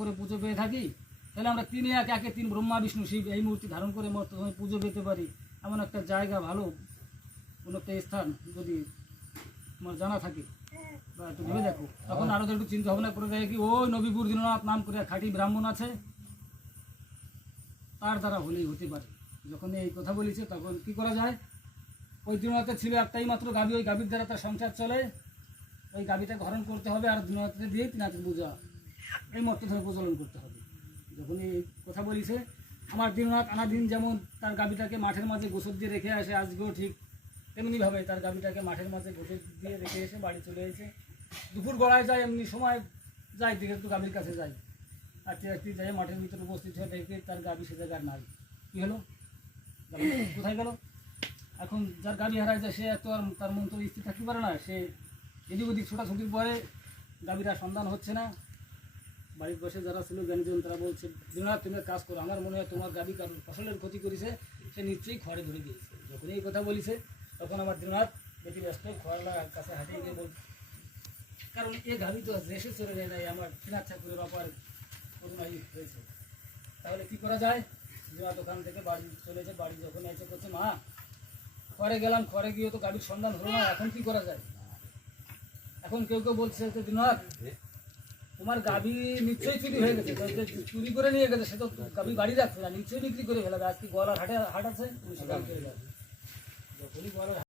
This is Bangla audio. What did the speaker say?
করে পুজো পেয়ে থাকি, তাহলে আমরা তিন এক একে তিন ব্রহ্মা বিষ্ণু শিব এই মূর্তি ধারণ করে মর্তধামে পুজো পেতে পারি। এমন একটা জায়গা, ভালো কোনো একটা স্থান যদি আমার জানা থাকে বা একটু ভেবে দেখো, তখন আরও একটু চিন্তা ভাবনা করে দেখে কি ওই নবীপুর দীননাথ নাম করে খাঁটি ব্রাহ্মণ আছে, তার দ্বারা হলেই হতে পারে। যখন এই কথা বলেছে তখন কি করা যায়, ওই দীননাথের ছিল একটাই মাত্র গাভী, ওই গাভীর দ্বারা তার সংসার চলে, ওই গাভীটাকে হরণ করতে হবে আর দীননাথকে দিয়ে তিনাথের পূজা এই মর্তধামে প্রচলন করতে হবে। যখন এই কথা বলেছে, আমার দীননাথ আনাদিন যেমন তার গাভীটাকে মাঠের মাঝে গোসল দিয়ে রেখে আসে, আজকেও ঠিক তেমনিভাবে তার গাভীটাকে মাঠের মাঝে গোসল দিয়ে রেখে এসে বাড়ি চলে এসে দুপুর গড়ায় যায়, এমনি সময় যায় দিকে একটু গাভীর কাছে যায়, আর একটি যাই মাঠের ভিতরে উপস্থিত হয়ে দেখে তার গাভী সে জায়গার নাই। কী হলো, গাভী কোথায় গেল? এখন যার গাভী হারায় যায় সে এত আর তার মন তো স্থির থাকতে পারে না, সে এদিক ওদিক ছোটাছুটির পরে গাভীর আর সন্ধান হচ্ছে না। বাড়ির পাশে যারা ছিল জ্ঞানীজন তারা বলছে, দীননাথ তুমি কাজ করো, আমার মনে হয় তোমার গাভী কারণ ফসলের ক্ষতি করেছে, সে নিশ্চয়ই খড়ে ধরে দিয়েছে। যখন এই কথা বলিছে তখন আমার দীননাথ বেশি ব্যস্ত খড়লার কাছে হাঁটিয়ে গিয়ে বল, কারণ এ গাভী তো দেশে চলে যায় নাই, আমার কিনার ঠাকুরের অপার করুণাই হয়েছে। তাহলে কি করা যায়? দীননাথ ওখান থেকে বাড়ি চলেছে, বাড়ি যখন এসে করছে, মা খড়ে গেলাম, খড়ে গিয়ে তো গাভীর সন্ধান হলো না, এখন কি করা যায়? এখন কেউ কেউ বলছে যে দীননাথ তোমার গাভী নিশ্চয়ই চুরি হয়ে গেছে, চুরি করে নিয়ে গেছে, সে তো গাভী বাড়ি রাখছে না, নিশ্চয়ই বিক্রি করে ফেলাবে, আজকে গলার হাট আছে তুমি সেখানে চলে যাবে। যখনই গলার